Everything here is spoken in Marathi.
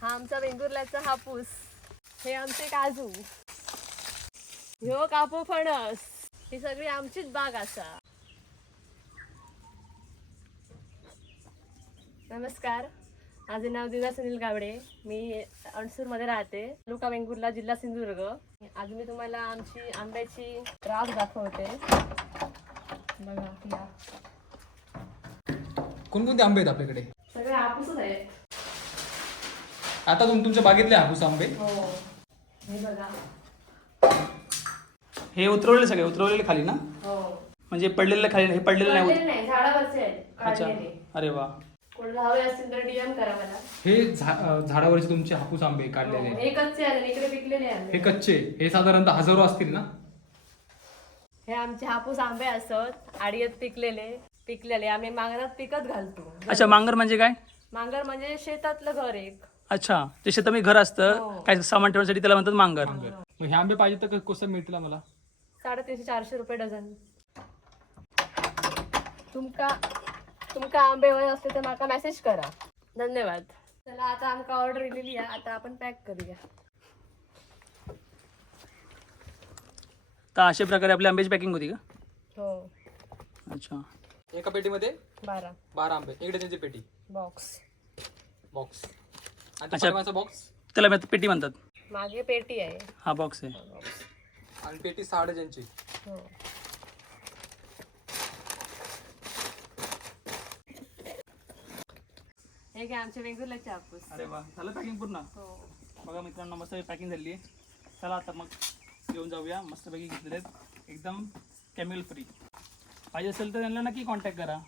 हा आमचा वेंगुर्ल्याचा हापूस हे आमचे काजू. ह्यो कापू फणस. ही सगळी आमचीच बाग असा नमस्कार. माझे नाव दिना सुनील गावडे. मी अणसूरमध्ये राहते. तालुका वेंगुर्ला जिल्हा सिंधुदुर्ग. आज मी तुम्हाला आमची आंब्याची राग दाखवते. बघा या. कोणकोणते आंबे आहेत आपल्याकडे? आता तुम तुमच्या बागेतले हापूस आंबे हो. हे बघा. हे उतरवलेले सगळे उतरवलेले खाली ना? हो. म्हणजे पडलेले खाली हे पडलेले नाही काढलेले नाही झाडावरचे आहेत. अच्छा. काढलेले. अरे वा. कोणाला हवे असतील तर डीएम करा मला. हे झा अं, झाडावरचे तुमचे हापूस आंबे काढलेले. हो, हे कच्चे आहेत आणि इकडे पिकलेले हे कच्चे. हे साधारणतः हजारो असतील ना? हे आमचे हापूस आंबे असत आडीयत पिकलेले. पिकलेले. आम्ही मांगरात पिकत घालतो. अच्छा मांगर म्हणजे काय? मांगर म्हणजे शेतातलं घर एक. अच्छा ते शेतामध्ये घर असतं हो. काय सामान ठेवण्यासाठी त्याला म्हणतात मांगर. मग हे आंबे पाहिजे तर कसं मिळतील मला साडेतीनशे चारशे रुपये डझन. तुमका तुमका आंबे हवे असते तर माका मेसेज करा. धन्यवाद. चला आता आमका ऑर्डर दिलेली आहे. आता आपण पॅक करूया. तर अशा प्रकारे आपल्या आंब्याची पॅकिंग होती का? हो. अच्छा. एका पेटीमध्ये? बारा. बारा आंबे. एक डझनची पेटी? बॉक्स बॉक्स अच्छा. बॉक्स त्याला मी- पेटी म्हणतात. मागे पेटी आहे. हा बॉक्स आहे. आणि पेटी सहा डझनची हो. हे घ्या आमचे वेगवेगळ्याचे हापूस अरे वा झालं पॅकिंग पूर्ण? हो. बघा मित्रांनो मस्त पॅकिंग झाली आहे. चला आता मग घेऊन जाऊया. मस्तपैकी घेतलेले आहेत. एकदम केमिकल फ्री पाहिजे असेल तर त्यांना नक्की कॉन्टॅक्ट करा.